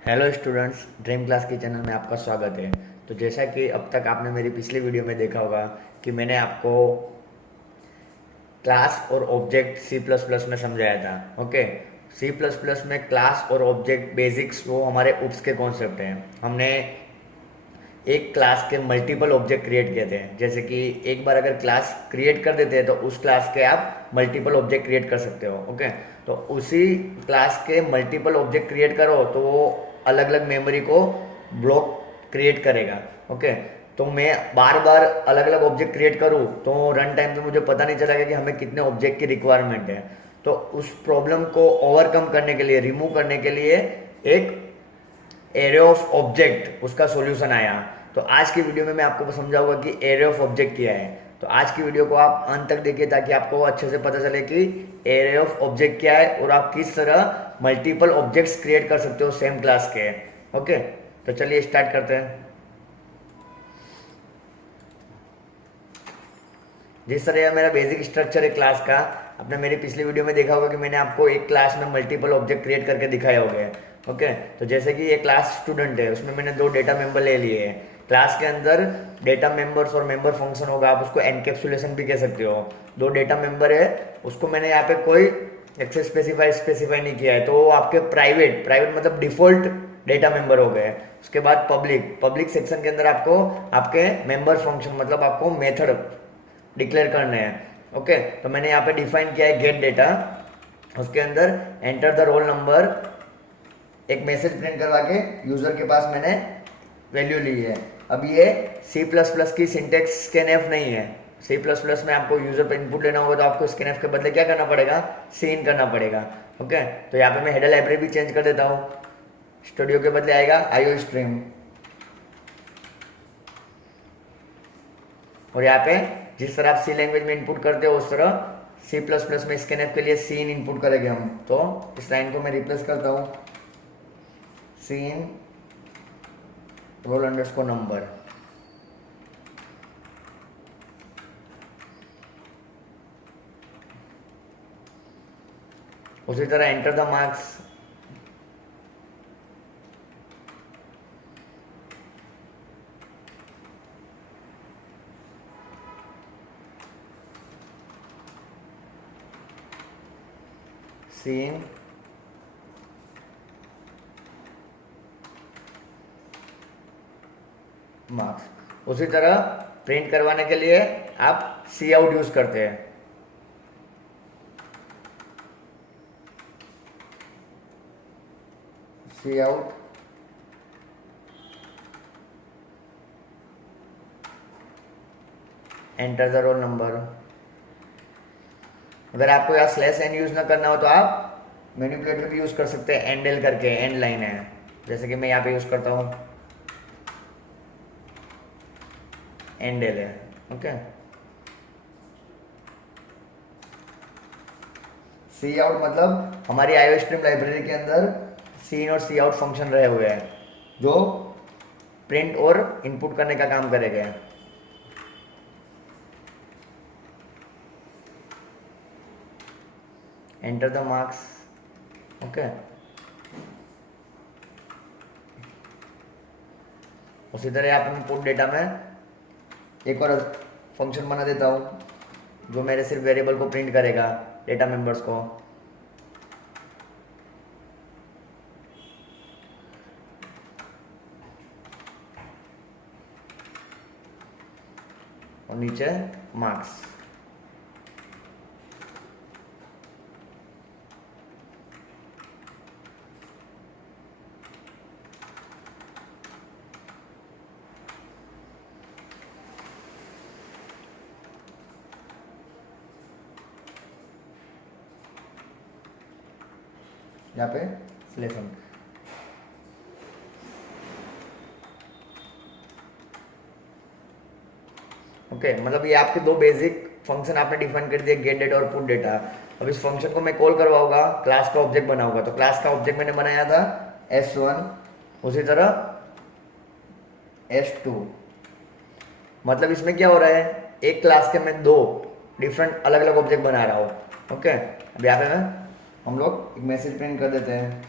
Hello students, dream class की channel में आपका स्वागत है। तो जैसा कि अब तक आपने मेरी पिछली वीडियो में देखा होगा कि मैंने आपको क्लास और ऑब्जेक्ट सी प्लस प्लस में समझाया था। ओके, सी प्लस प्लस में क्लास और ऑब्जेक्ट बेसिक्स वो हमारे उप्स के कॉन्सेप्ट हैं। हमने एक क्लास के मल्टीपल ऑब्जेक्ट क्रिएट किए थे। जैसे कि एक बार अगर क्लास क्रिएट कर देते हैं तो उस क्लास के आप मल्टीपल ऑब्जेक्ट क्रिएट कर सकते हो। ओके, तो उसी क्लास के मल्टीपल ऑब्जेक्ट क्रिएट करो तो वो अलग अलग मेमोरी को ब्लॉक क्रिएट करेगा। ओके, तो मैं बार बार अलग अलग ऑब्जेक्ट क्रिएट करूँ तो रन टाइम पे मुझे पता नहीं चलेगा कि हमें कितने ऑब्जेक्ट की रिक्वायरमेंट है। तो उस प्रॉब्लम को ओवरकम करने के लिए, रिमूव करने के लिए एक एरे ऑफ ऑब्जेक्ट उसका सॉल्यूशन आया। तो आज की वीडियो में मैं आपको समझाऊंगा कि एरे ऑफ ऑब्जेक्ट क्या है। तो आज की वीडियो को आप अंत तक देखिए ताकि आपको अच्छे से पता चले कि एरे ऑफ ऑब्जेक्ट क्या है और आप किस तरह मल्टीपल ऑब्जेक्ट्स क्रिएट कर सकते हो सेम क्लास के। ओके, तो चलिए स्टार्ट करते हैं। जिस तरह यह मेरा बेसिक स्ट्रक्चर है क्लास का, आपने मेरी पिछली वीडियो में देखा होगा कि मैंने आपको एक क्लास में मल्टीपल ऑब्जेक्ट क्रिएट करके दिखाए होंगे। ओके, तो जैसे कि ये क्लास स्टूडेंट है, उसमें मैंने दो डेटा मेंबर ले लिए हैं। क्लास के अंदर डेटा मेंबर्स और मेंबर फंक्शन होगा, आप उसको एनकेप्सुलेशन भी कह सकते हो। दो डेटा मेंबर है, उसको मैंने यहाँ पे कोई एक्सेस स्पेसिफाई नहीं किया है, तो वो आपके प्राइवेट प्राइवेट मतलब डिफॉल्ट डेटा मेंबर हो गए। उसके बाद पब्लिक पब्लिक सेक्शन के अंदर आपको आपके मेंबर फंक्शन मतलब आपको मेथड डिक्लेयर करने हैं। ओके, तो मैंने यहाँ पे डिफाइन किया है गेट डेटा। उसके अंदर एंटर द रोल नंबर, एक मैसेज प्रिंट करवा के यूजर के पास मैंने वैल्यू ली है। अब ये सी प्लस प्लस की सिंटेक्स स्कैनएफ नहीं है। सी प्लस प्लस में आपको यूजर पर इनपुट लेना होगा तो आपको स्कैनएफ के बदले क्या करना पड़ेगा, सीन करना पड़ेगा। ओके, तो यहाँ पे मैं हेडर लाइब्रेरी भी चेंज कर देता हूँ। स्टूडियो के बदले आएगा आईओ स्ट्रीम, और यहाँ पे जिस तरह आप सी लैंग्वेज में इनपुट करते हो उस तरह सी प्लस प्लस में स्कैनएफ के लिए सीन इनपुट करेंगे हम। तो इस लाइन को मैं रिप्लेस करता हूँ, सीन रोल अंडरस्कोर नंबर। उसी तरह enter the marks, seen marks. उसी तरह प्रिंट करवाने के लिए आप सी आउट यूज करते हैं। Cout enter the roll number. अगर आपको यहाँ स्लैश एन यूज ना करना हो तो आप मैनिपुलेटर भी यूज कर सकते हैं, एंड एल करके एंड लाइन है, जैसे कि मैं यहाँ पे यूज करता हूँ एंड एल है। ओके, सी आउट मतलब हमारी आईओ स्ट्रीम लाइब्रेरी के अंदर सीन और सी आउट फंक्शन रहे हुए हैं जो प्रिंट और इनपुट करने का काम करेंगे। Enter the marks. ओके, उसी तरह यहाँ पे मैं पुट डेटा में एक और फंक्शन बना देता हूँ जो मेरे सिर्फ वेरिएबल को प्रिंट करेगा, डेटा मेंबर्स को। और नीचे मार्क्स। यहाँ पे सिलेक्शन। ओके, मतलब ये आपके दो बेसिक फंक्शन आपने डिफाइन कर दिए, गेट डेटा और पुट डेटा। अब इस फंक्शन को मैं कॉल करवाऊंगा, क्लास का ऑब्जेक्ट बनाऊंगा। तो क्लास का ऑब्जेक्ट मैंने बनाया था S1, उसी तरह S2। मतलब इसमें क्या हो रहा है, एक क्लास के मैं दो डिफरेंट अलग अलग ऑब्जेक्ट बना रहा हूँ। ओके, अब यहाँ पे मैं हम लोग एक मैसेज प्रिंट कर देते हैं,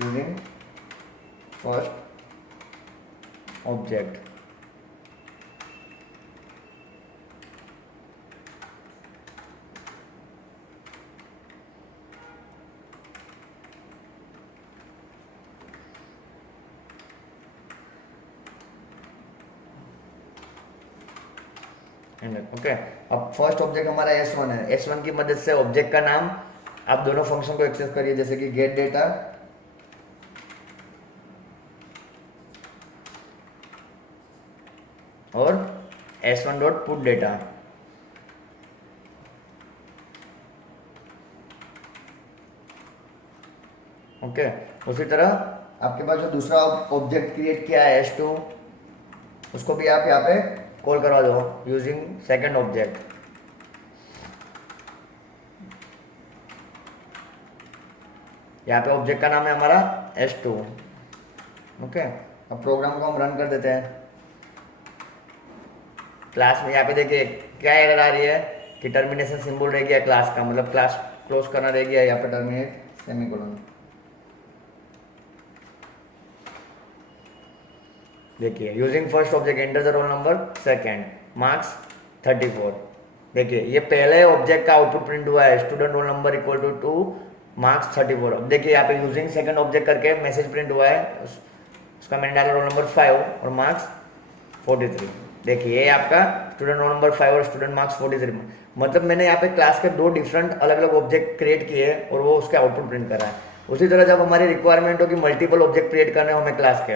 यूजिंग फर्स्ट ऑब्जेक्ट। ओके, अब फर्स्ट ऑब्जेक्ट हमारा S1 है। S1 की मदद से ऑब्जेक्ट का नाम आप दोनों फंक्शन को एक्सेस करिए, जैसे कि गेट डेटा और S1 dot put data. Okay, उसी तरह आपके पास जो दूसरा ऑब्जेक्ट क्रिएट किया है S2, उसको भी आप यहाँ पे कॉल करवा दो यूजिंग सेकंड ऑब्जेक्ट। यहाँ पे ऑब्जेक्ट का नाम है हमारा S2। ओके, अब प्रोग्राम को हम रन कर देते हैं। क्लास में यहाँ पे देखिए क्या एरर आ रही है कि टर्मिनेशन सिंबल रह गया क्लास का, मतलब क्लास क्लोज करना रह गया, यहाँ पे टर्मिनेट सेमीकोलन। देखिए using first object enter the roll number second marks 34। देखिए ये पहले ऑब्जेक्ट का आउटपुट प्रिंट हुआ है, student roll number equal to 2 marks 34। अब देखिए यहाँ पे यूजिंग सेकंड ऑब्जेक्ट करके मैसेज प्रिंट हुआ है, उसका मैंने डाला रोल नंबर 5 और मार्क्स 43। देखिए ये आपका स्टूडेंट रोल नंबर 5 और स्टूडेंट मार्क्स 43, मतलब मैंने यहाँ पे क्लास के दो डिफरेंट अलग अलग ऑब्जेक्ट क्रिएट किए और वो उसके आउटपुट प्रिंट कर रहा है। उसी तरह जब हमारी रिक्वायरमेंट हो कि मल्टीपल ऑब्जेक्ट क्रिएट करने हो हमें क्लास के,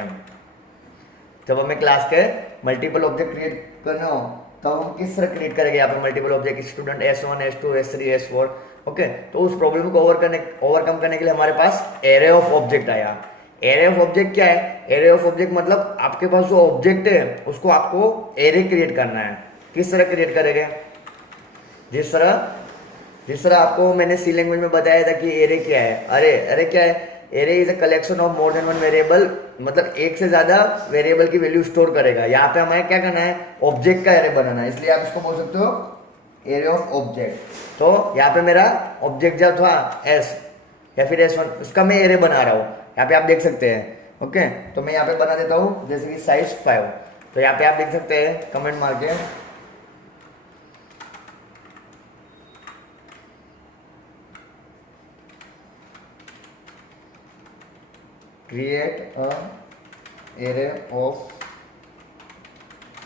जब हमें क्लास के मल्टीपल ऑब्जेक्ट क्रिएट करने हो तब हम किस तरह क्रिएट करेंगे यहाँ पे multiple object, student S1 S2 S3 S4। Okay, तो उस प्रॉब्लम को ओवरकम करने के लिए हमारे पास एरे ऑफ ऑब्जेक्ट आया। एरे ऑफ ऑब्जेक्ट क्या है? एरे ऑफ ऑब्जेक्ट मतलब आपके पास जो ऑब्जेक्ट है उसको आपको एरे क्रिएट करना है। किस तरह क्रिएट करेंगे? जिस तरह आपको मैंने सी लैंग्वेज में बताया था कि एरे क्या है। अरे क्या है? Array is a collection of more than one variable, मतलब एक से ज्यादा वेरिएबल की वैल्यू स्टोर करेगा। यहाँ पे हमें क्या करना है? ऑब्जेक्ट का एरे बनाना है, इसलिए आप इसको बोल सकते हो एरे ऑफ ऑब्जेक्ट। तो यहाँ पे मेरा ऑब्जेक्ट जो था S या फिर S1, उसका मैं एरे बना रहा हूँ। यहाँ पे आप देख सकते हैं। ओके, तो मैं यहाँ पे बना देता हूँ जैसे कि साइज 5। तो यहाँ पे आप देख सकते हैं कमेंट मार के create a array of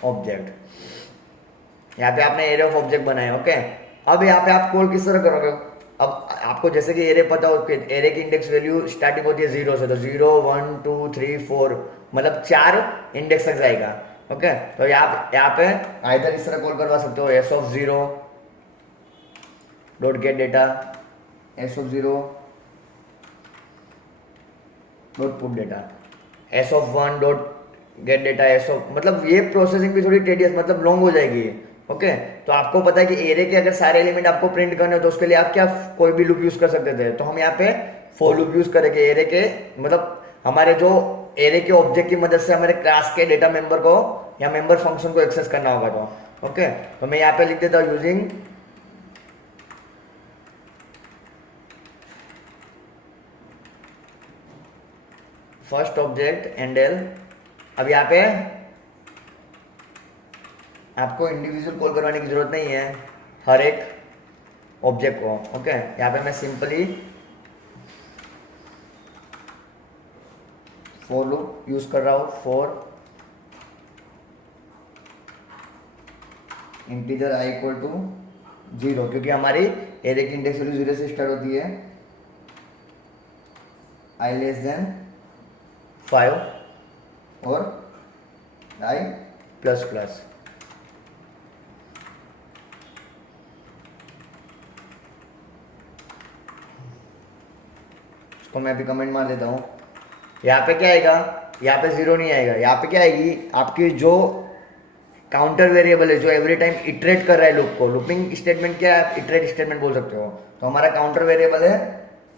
object. यहाँ पे आपने एरे ऑफ ऑब्जेक्ट बनाया। ओके, अब यहाँ पे आप कॉल किस तरह करोगे? अब आपको जैसे कि एरे पता हो, एरे की इंडेक्स वैल्यू स्टार्टिंग होती है 0 से, तो 0 1 2 3 4 मतलब 4 इंडेक्स तक जाएगा। ओके, तो यहाँ पे आइदर इस तरह कॉल करवा सकते हो S of 0 dot gate data, S of 0 dot put data, S of 1 dot gate data, S of, मतलब ये प्रोसेसिंग भी थोड़ी टेडियस मतलब लॉन्ग हो जाएगी। ओके, तो आपको पता है कि एरे के अगर सारे एलिमेंट आपको प्रिंट करने हो तो उसके लिए आप क्या कोई भी लूप यूज कर सकते थे। तो हम यहाँ पे फॉर लूप यूज करेंगे एरे के, मतलब हमारे जो एरे के ऑब्जेक्ट की मदद से हमारे क्लास के डेटा मेंबर को या मेंबर फंक्शन को एक्सेस करना होगा। तो ओके, तो मैं यहाँ पे लिख देता हूँ यूजिंग फर्स्ट ऑब्जेक्ट एंडल। अब यहाँ पे आपको इंडिविजुअल कॉल करवाने की जरूरत नहीं है हर एक ऑब्जेक्ट को। ओके, यहाँ पे मैं सिंपली फॉर लूप यूज कर रहा हूँ, for integer i equal to 0, क्योंकि हमारी एरे की इंडेक्स वैल्यू 0 से स्टार्ट होती है, i लेस देन 5 और i प्लस प्लस। इसको मैं अभी कमेंट मार देता हूँ। यहाँ पे क्या आएगा? यहाँ पे 0 नहीं आएगा। यहाँ पे क्या आएगी? आपकी जो काउंटर वेरिएबल है जो एवरी टाइम इटरेट कर रहा है लूप को, लूपिंग स्टेटमेंट क्या है? इटरेट स्टेटमेंट बोल सकते हो। तो हमारा काउंटर वेरिएबल है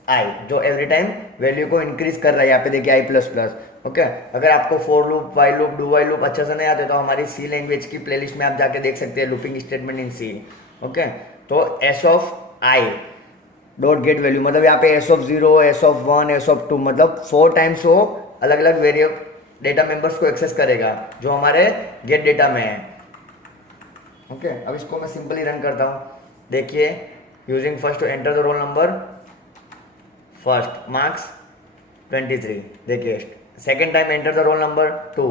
i जो एवरी टाइम वैल्यू को इंक्रीज कर रहा है। यहाँ पे देखिए i प्लस प्लस। ओके, अगर आपको for loop, while loop, do while loop अच्छा से नहीं आते तो हमारी सी लैंग्वेज की प्लेलिस्ट में आप जाके देख सकते हैं looping statement in C. Okay, तो S of i dot get value, मतलब यहाँ पे S of 0, S of 1, S of 2, मतलब 4 टाइम्स वो अलग अलग वेरिएबल डेटा मेंबर्स को एक्सेस करेगा जो हमारे गेट डेटा में है। ओके, अब इसको मैं सिंपली रन करता हूँ। देखिए, using first to enter the roll number, first marks 23। देखिए, second time enter the roll number 2,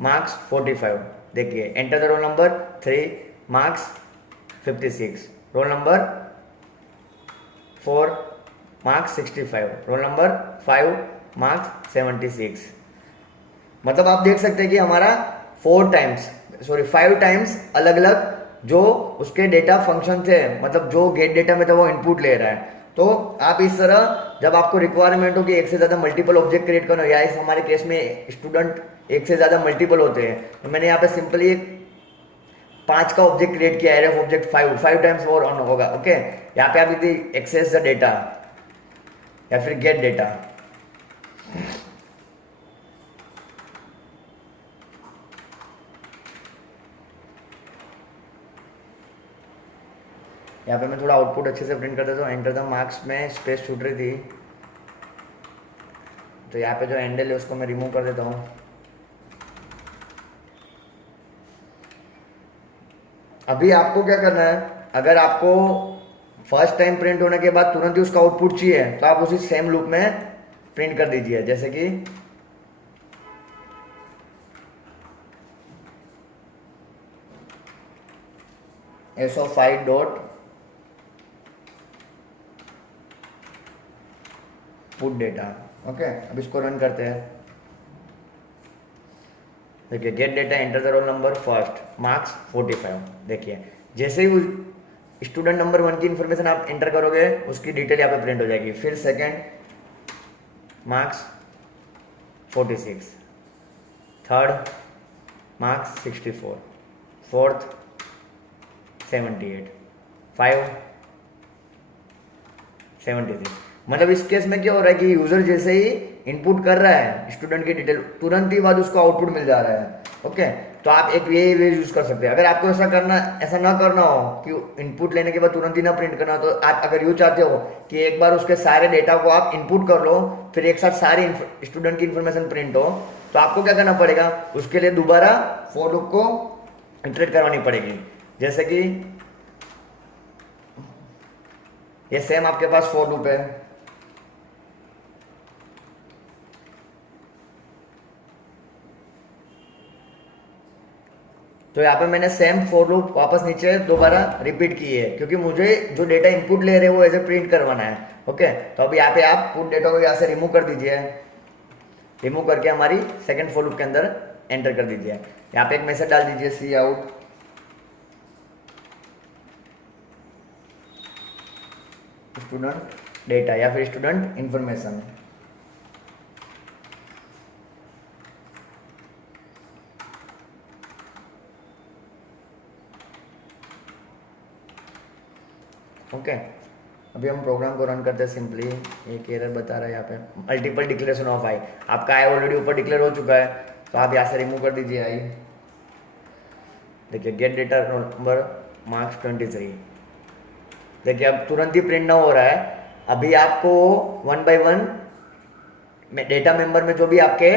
marks 45। देखिए, enter the roll number 3, marks 56। Roll number 4, marks 65। Roll number 5, marks 76। मतलब आप देख सकते हैं कि हमारा 5 टाइम्स अलग अलग जो उसके डेटा फंक्शन थे, मतलब जो गेट डेटा में था वो इनपुट ले रहा है। तो आप इस तरह जब आपको रिक्वायरमेंट हो कि एक से ज़्यादा मल्टीपल ऑब्जेक्ट क्रिएट करना, या इस हमारे केस में स्टूडेंट एक से ज़्यादा मल्टीपल होते हैं, तो मैंने यहाँ पे सिंपली एक 5 का ऑब्जेक्ट क्रिएट किया, एरे ऑफ ऑब्जेक्ट 5 टाइम्स और ऑन होगा। ओके, यहाँ पे आप यदि एक्सेस द डेटा या फिर गेट डेटा, यहाँ पे मैं थोड़ा आउटपुट अच्छे से प्रिंट कर देता हूँ। एंटर द मार्क्स में स्पेस छूट रही थी, तो यहाँ पे जो हैंडल है उसको मैं रिमूव कर देता हूँ। अभी आपको क्या करना है, अगर आपको फर्स्ट टाइम प्रिंट होने के बाद तुरंत ही उसका आउटपुट चाहिए तो आप उसी सेम लूप में प्रिंट कर दीजिए। जैसे कि S of 5 dot put data. Okay, अब इसको रन करते हैं। देखिए, gate data, enter the roll number, first marks 45। देखिए, जैसे ही स्टूडेंट नंबर 1 की इंफॉर्मेशन आप एंटर करोगे उसकी डिटेल यहाँ पे प्रिंट हो जाएगी। फिर second marks 46, third marks 64, fourth 78, 5 76। मतलब इस केस में क्या हो रहा है कि यूजर जैसे ही इनपुट कर रहा है स्टूडेंट की डिटेल, तुरंत ही बाद उसको आउटपुट मिल जा रहा है। ओके, तो आप एक ये वे यूज कर सकते हैं। अगर आपको ऐसा ना करना हो कि इनपुट लेने के बाद तुरंत ही ना प्रिंट करना, तो आप अगर यूँ चाहते हो कि एक बार उसके सारे डेटा को आप इनपुट कर लो फिर एक साथ सारी स्टूडेंट की इन्फॉर्मेशन प्रिंट हो, तो आपको क्या करना पड़ेगा, उसके लिए दोबारा फॉर लूप को इंटरेक्ट करवानी पड़ेगी। जैसे कि ये सेम आपके पास फॉर लूप है, तो यहाँ पे मैंने सेम फॉर लूप वापस नीचे दोबारा रिपीट की है क्योंकि मुझे जो डेटा इनपुट ले रहे हैं वो एज ए प्रिंट करवाना है। ओके, तो अब यहाँ पे आप पुट डेटा को यहाँ से रिमूव कर दीजिए। रिमूव करके हमारी सेकंड फॉर लूप के अंदर एंटर कर दीजिए। यहाँ पे एक मैसेज डाल दीजिए, सी आउट स्टूडेंट डेटा या फिर स्टूडेंट इंफॉर्मेशन। ओके, अभी हम प्रोग्राम को रन करते हैं। सिंपली एक एरर बता रहा है यहाँ पे, मल्टीपल डिक्लेरेशन ऑफ आई। आपका आई ऑलरेडी ऊपर डिक्लेयर हो चुका है, तो आप यहाँ से रिमूव कर दीजिए आई। देखिए, gate data roll number marks 23। देखिए, अब तुरंत ही प्रिंट ना हो रहा है। अभी आपको 1 by 1 डेटा मेंबर में जो भी आपके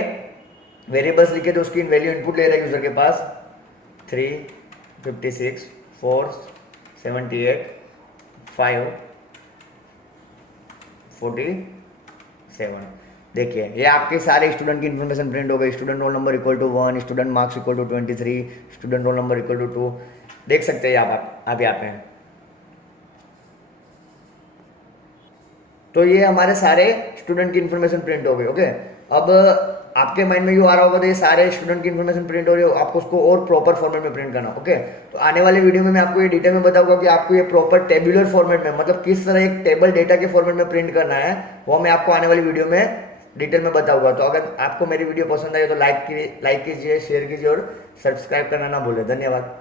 वेरिएबल्स लिखे थे उसकी वैल्यू इनपुट ले रहा है यूजर के पास। 3, 56, 4, 78, 5, 47। देखिए, ये आपके सारे स्टूडेंट की इन्फॉर्मेशन प्रिंट हो गई। Student roll number equal to 1, student marks equal to 23, student roll number equal to 2। देख सकते हैं आप यहाँ पे। तो ये हमारे सारे स्टूडेंट की इन्फॉर्मेशन प्रिंट हो गई। ओके, अब आपके माइंड में यूँ आ रहा होगा तो ये सारे स्टूडेंट की इन्फॉर्मेशन प्रिंट हो रही हो, आपको उसको और प्रॉपर फॉर्मेट में प्रिंट करना। ओके, तो आने वाले वीडियो में मैं आपको ये डिटेल में बताऊंगा कि आपको ये प्रॉपर टेबुलर फॉर्मेट में, मतलब किस तरह एक टेबल डेटा के फॉर्मेट में प्रिंट करना है, वो मैं आपको आने वाली वीडियो में डिटेल में बताऊंगा। तो अगर आपको मेरी वीडियो पसंद आई तो लाइक कीजिए, शेयर कीजिए और सब्सक्राइब करना ना भूलें। धन्यवाद।